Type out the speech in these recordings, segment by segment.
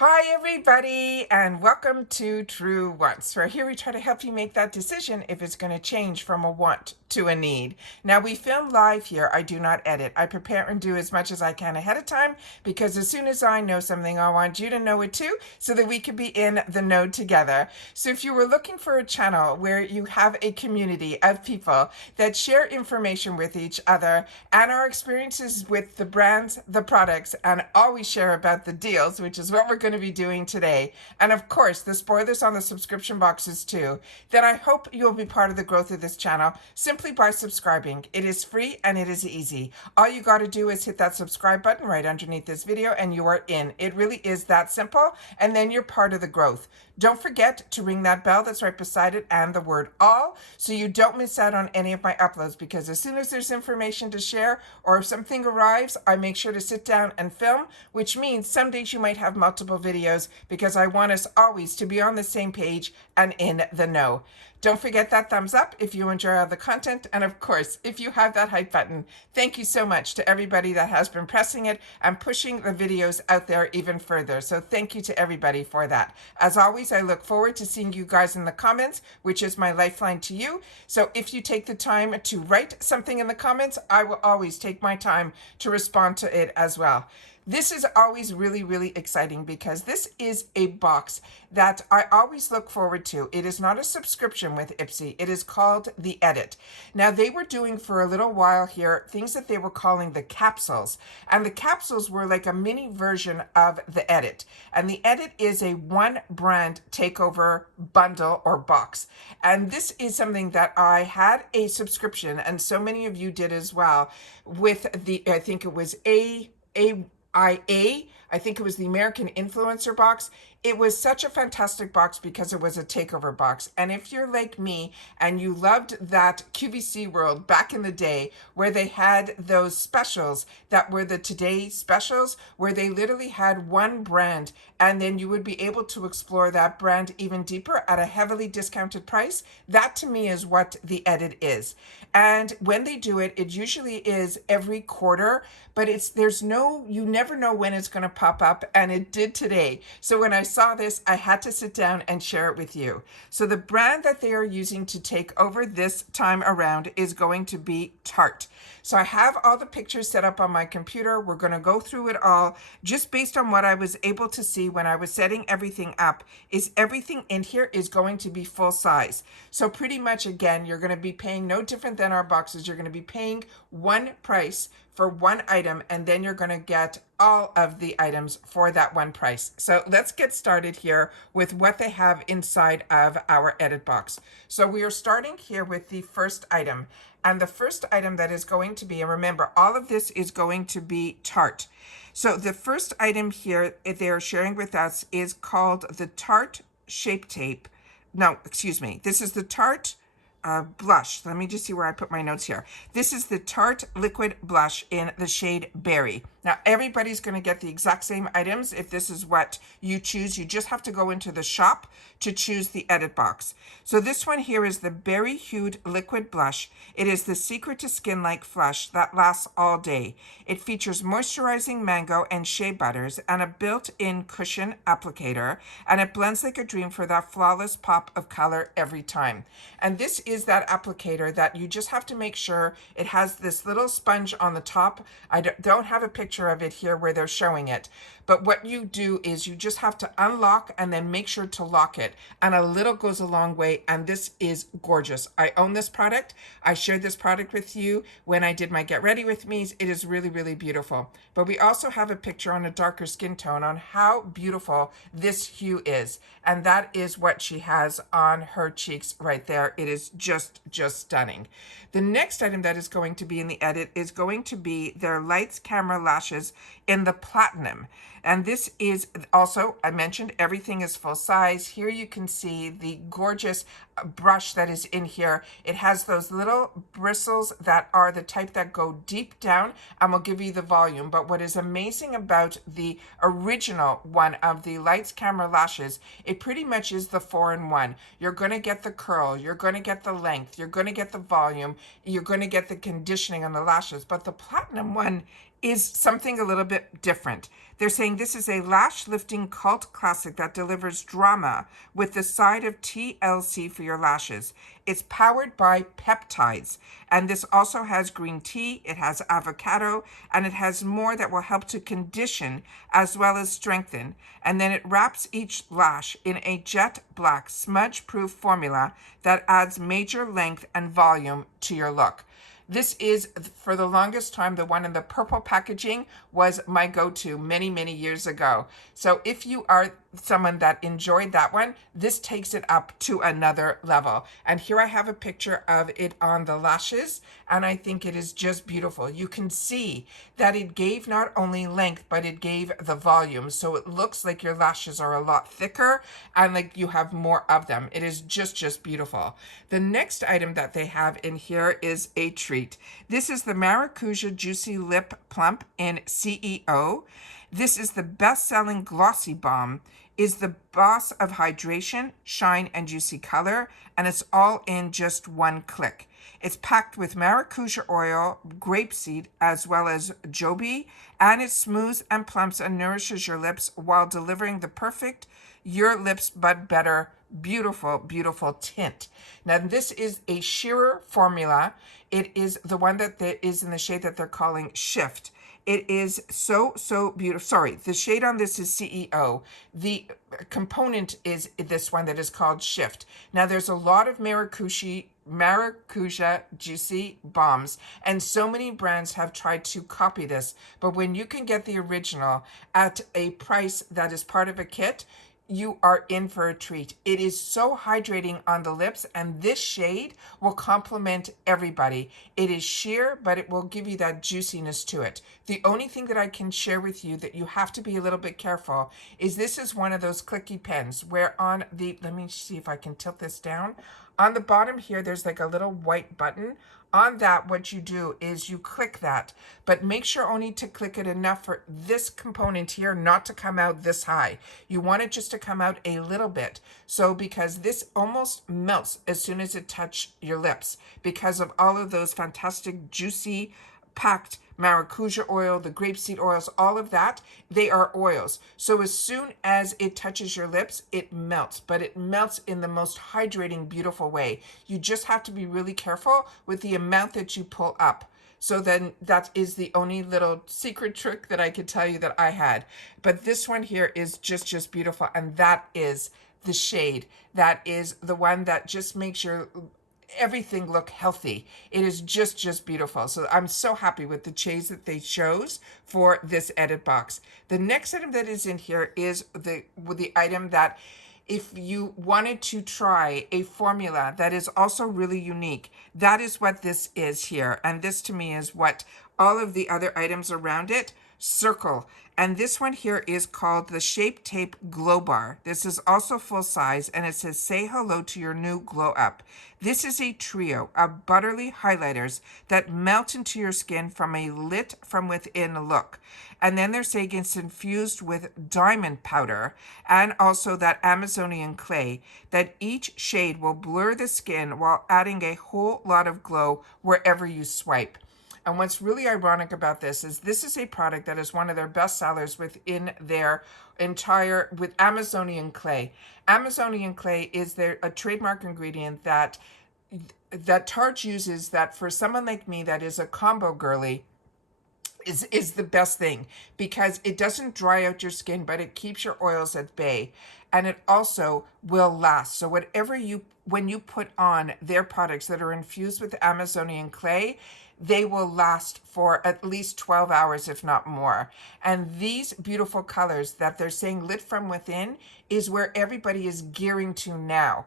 Hi everybody, and welcome to Truewants, where here we try to help you make that decision if it's going to change from a want to a need. Now, we film live here. I do not edit. I prepare and do as much as I can ahead of time, because as soon as I know something, I want you to know it too, so that we can be in the know together. So if you were looking for a channel where you have a community of people that share information with each other and our experiences with the brands, the products, and always share about the deals, which is what we're going to be doing today, and of course the spoilers on the subscription boxes too, then I hope you'll be part of the growth of this channel simply by subscribing. It is free and it is easy. All you got to do is hit that subscribe button right underneath this video and you are in. It really is that simple, and then you're part of the growth. Don't forget to ring that bell that's right beside it and the word all, so you don't miss out on any of my uploads, because as soon as there's information to share or if something arrives, I make sure to sit down and film, which means some days you might have multiple videos, because I want us always to be on the same page and in the know. Don't forget that thumbs up if you enjoy all the content, and of course, if you have that hype button. Thank you so much to everybody that has been pressing it and pushing the videos out there even further. So thank you to everybody for that. As always, I look forward to seeing you guys in the comments, which is my lifeline to you. So if you take the time to write something in the comments, I will always take my time to respond to it as well. This is always really, really exciting, because this is a box that I always look forward to. It is not a subscription with IPSY. It is called the Edit. Now, they were doing for a little while here things that they were calling the capsules. And the capsules were like a mini version of the Edit. And the Edit is a one brand takeover bundle or box. And this is something that I had a subscription, and so many of you did as well, with the, I think it was I think it was the American Influencer box. It was such a fantastic box because it was a takeover box. And if you're like me and you loved that QVC world back in the day, where they had those specials that were the Today specials, where they literally had one brand and then you would be able to explore that brand even deeper at a heavily discounted price, that to me is what the Edit is. And when they do it, it usually is every quarter, but you never know when it's going to pop up, and it did today. So when I saw this, I had to sit down and share it with you. So the brand that they are using to take over this time around is going to be Tarte. So I have all the pictures set up on my computer. We're going to go through it all just based on what I was able to see when I was setting everything up. Is everything in here is going to be full size. So pretty much, again, you're going to be paying no different than our boxes. You're going to be paying one price for one item, and then you're going to get all of the items for that one price. So let's get started here with what they have inside of our edit box. So we are starting here with the first item. And the first item that is going to be, and remember, all of this is going to be Tarte. So the first item here they're sharing with us is called the Tarte Shape Tape. No, excuse me. This is the Tarte blush. Let me just see where I put my notes here. This is the Tarte Liquid Blush in the shade Berry. Now, everybody's going to get the exact same items if this is what you choose. You just have to go into the shop to choose the edit box. So this one here is the Berry Hued Liquid Blush. It is the secret to skin-like flush that lasts all day. It features moisturizing mango and shea butters and a built-in cushion applicator, and it blends like a dream for that flawless pop of color every time. And this is that applicator that you just have to make sure it has this little sponge on the top. I don't have a picture of it here where they're showing it, but what you do is you just have to unlock and then make sure to lock it, and a little goes a long way. And this is gorgeous. I own this product. I shared this product with you when I did my Get Ready With Me's. It is really, really beautiful. But we also have a picture on a darker skin tone on how beautiful this hue is, and that is what she has on her cheeks right there. It is just stunning. The next item that is going to be in the edit is going to be their Lights Camera Lashes in the Platinum. And this is also, I mentioned, everything is full size. Here you can see the gorgeous brush that is in here. It has those little bristles that are the type that go deep down and will give you the volume. But what is amazing about the original one of the Lights Camera Lashes, it pretty much is the 4-in-1. You're going to get the curl, you're going to get the length, you're going to get the volume, you're going to get the conditioning on the lashes. But the Platinum one is something a little bit different. They're saying this is a lash-lifting cult classic that delivers drama with the side of TLC for your lashes. It's powered by peptides, and this also has green tea, it has avocado, and it has more that will help to condition as well as strengthen. And then it wraps each lash in a jet black smudge-proof formula that adds major length and volume to your look. This is, for the longest time, the one in the purple packaging was my go-to many, many years ago. So if you are someone that enjoyed that one, this takes it up to another level. And here I have a picture of it on the lashes, and I think it is just beautiful. You can see that it gave not only length, but it gave the volume. So it looks like your lashes are a lot thicker and like you have more of them. It is just beautiful. The next item that they have in here is a treat. This is the Maracuja Juicy Lip Plump in CEO. This is the best-selling glossy balm, is the boss of hydration, shine, and juicy color, and it's all in just one click. It's packed with maracuja oil, grapeseed, as well as jojoba, and it smooths and plumps and nourishes your lips while delivering the perfect your lips but better beautiful tint. Now this is a sheerer formula. It is the one that is in the shade that they're calling Shift. It is so beautiful. Sorry, the shade on this is CEO. The component is this one that is called Shift. Now there's a lot of Maracuja juicy balms, and so many brands have tried to copy this, but when you can get the original at a price that is part of a kit, you are in for a treat. It is so hydrating on the lips, and this shade will complement everybody. It is sheer, but it will give you that juiciness to it. The only thing that I can share with you that you have to be a little bit careful is this is one of those clicky pens where on the, let me see if I can tilt this down. On the bottom here, there's like a little white button. On that, what you do is you click that, but make sure only to click it enough for this component here not to come out this high. You want it just to come out a little bit. So because this almost melts as soon as it touches your lips because of all of those fantastic juicy packed maracuja oil, the grapeseed oils, all of that, they are oils. So as soon as it touches your lips, it melts, but it melts in the most hydrating, beautiful way. You just have to be really careful with the amount that you pull up. So then that is the only little secret trick that I could tell you that I had. But this one here is just beautiful. And that is the shade. That is the one that just makes your everything look healthy. It is just beautiful. So I'm so happy with the shades that they chose for this edit box. The next item that is in here is the item that if you wanted to try a formula that is also really unique, that is what this is here. And this to me is what all of the other items around it circle. And this one here is called the Shape Tape Glow Bar. This is also full size, and it says, say hello to your new glow up. This is a trio of butterly highlighters that melt into your skin from a lit from within look. And then they're saying it's infused with diamond powder and also that Amazonian clay, that each shade will blur the skin while adding a whole lot of glow wherever you swipe. And what's really ironic about this is a product that is one of their best sellers within their entire, with Amazonian clay. Amazonian clay is a trademark ingredient that Tarte uses, that for someone like me that is a combo girly, is the best thing, because it doesn't dry out your skin, but it keeps your oils at bay, and it also will last. So when you put on their products that are infused with Amazonian clay, they will last for at least 12 hours, if not more. And these beautiful colors that they're saying lit from within is where everybody is gearing to now.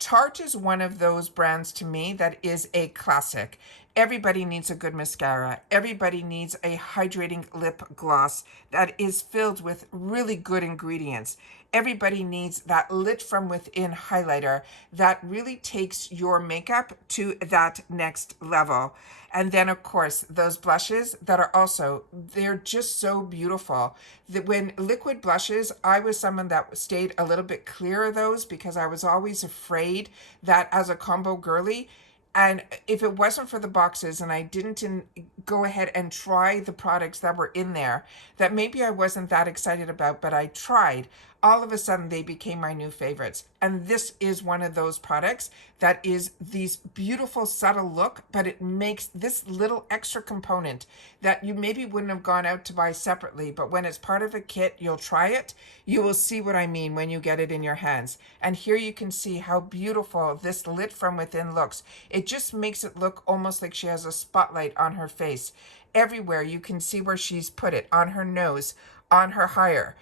Tarte is one of those brands to me that is a classic. Everybody needs a good mascara. Everybody needs a hydrating lip gloss that is filled with really good ingredients. Everybody needs that lit from within highlighter that really takes your makeup to that next level. And then, of course, those blushes that are also, they're just so beautiful. When liquid blushes, I was someone that stayed a little bit clear of those because I was always afraid that as a combo girly, And if it wasn't for the boxes and I didn't go ahead and try the products that were in there that maybe I wasn't that excited about, but I tried, all of a sudden they became my new favorites. And this is one of those products that is these beautiful subtle look, but it makes this little extra component that you maybe wouldn't have gone out to buy separately, but when it's part of a kit, you'll try it. You will see what I mean when you get it in your hands. And here you can see how beautiful this lit from within looks. It just makes it look almost like she has a spotlight on her face. Everywhere you can see where she's put it, on her nose, on her higher,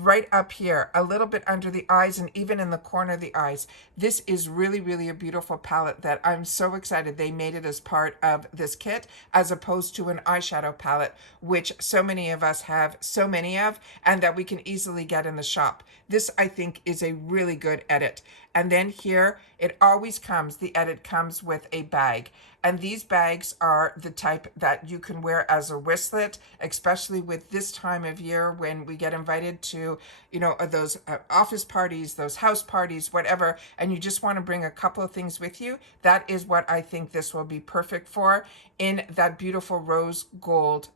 right up here, a little bit under the eyes, and even in the corner of the eyes. This is really, really a beautiful palette that I'm so excited they made it as part of this kit, as opposed to an eyeshadow palette, which so many of us have so many of, and that we can easily get in the shop. This, I think, is a really good edit. And then here, it always comes, the edit comes with a bag. And these bags are the type that you can wear as a wristlet, especially with this time of year when we get invited to, you know, those office parties, those house parties, whatever, and you just want to bring a couple of things with you. That is what I think this will be perfect for, in that beautiful rose gold,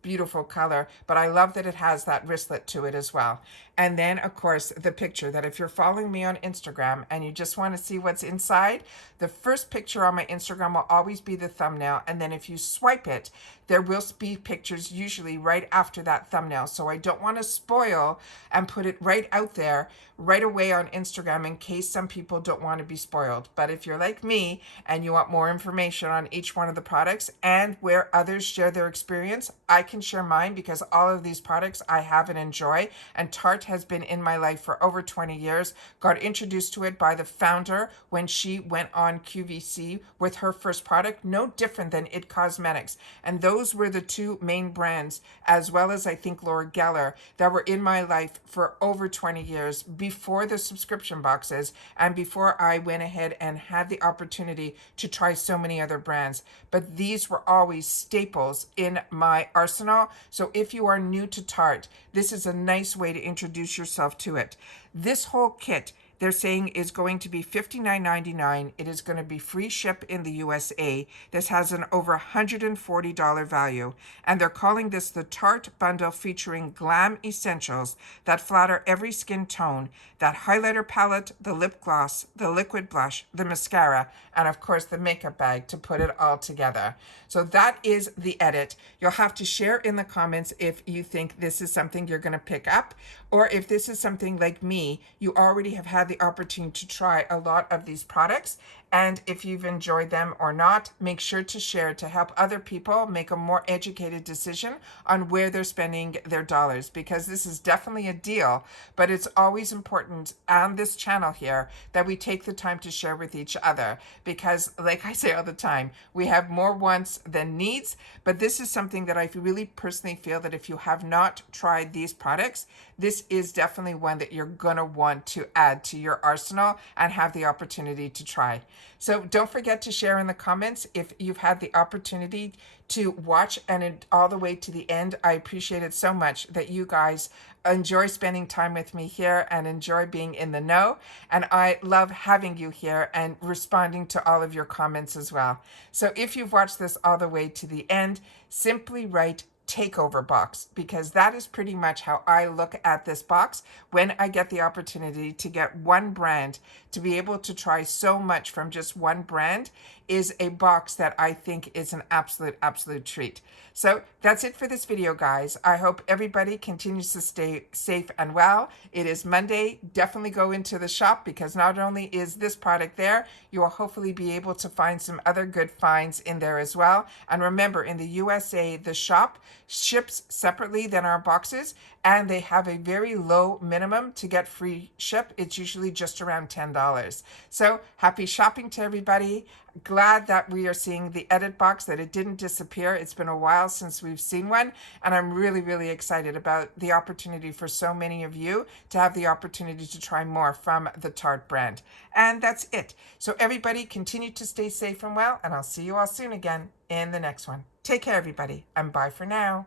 beautiful color, but I love that it has that wristlet to it as well. And then of course the picture, that if you're following me on Instagram and you just want to see what's inside, the first picture on my Instagram will always be the thumbnail, and then if you swipe it, there will be pictures usually right after that thumbnail. So I don't want to spoil and put it right out there right away on Instagram in case some people don't want to be spoiled. But if you're like me and you want more information on each one of the products and where others share their experience, I can share mine, because all of these products I have and enjoy, and Tarte has been in my life for over 20 years. Got introduced to it by the founder when she went on QVC with her first product, no different than It Cosmetics. And those were the two main brands, as well as I think Laura Geller, that were in my life for over 20 years before the subscription boxes and before I went ahead and had the opportunity to try so many other brands. But these were always staples in my arsenal. So if you are new to Tarte, this is a nice way to introduce yourself to it. This whole kit, they're saying, is going to be $59.99. It is going to be free ship in the USA. This has an over $140 value. And they're calling this the Tarte bundle, featuring glam essentials that flatter every skin tone, that highlighter palette, the lip gloss, the liquid blush, the mascara, and of course the makeup bag to put it all together. So that is the edit. You'll have to share in the comments if you think this is something you're going to pick up, or if this is something like me, you already have had the opportunity to try a lot of these products, and if you've enjoyed them or not. Make sure to share to help other people make a more educated decision on where they're spending their dollars, because this is definitely a deal, but it's always important on this channel here that we take the time to share with each other, because like I say all the time, we have more wants than needs. But this is something that I really personally feel that if you have not tried these products, this is definitely one that you're going to want to add to your arsenal and have the opportunity to try. So don't forget to share in the comments if you've had the opportunity to watch and all the way to the end. I appreciate it so much that you guys enjoy spending time with me here and enjoy being in the know. And I love having you here and responding to all of your comments as well. So if you've watched this all the way to the end, simply write Takeover box, because that is pretty much how I look at this box when I get the opportunity to get one brand. To be able to try so much from just one brand is a box that I think is an absolute treat. So that's it for this video, guys. I hope everybody continues to stay safe and well. It is Monday. Definitely go into the shop, because not only is this product there, you will hopefully be able to find some other good finds in there as well. And remember, in the USA, the shop ships separately than our boxes, and they have a very low minimum to get free ship. It's usually just around $10. So happy shopping to everybody. Glad that we are seeing the edit box, that it didn't disappear. It's been a while since we've seen one, and I'm really excited about the opportunity for so many of you to have the opportunity to try more from the Tarte brand. And that's it. So everybody, continue to stay safe and well, and I'll see you all soon again in the next one. Take care, everybody, and bye for now.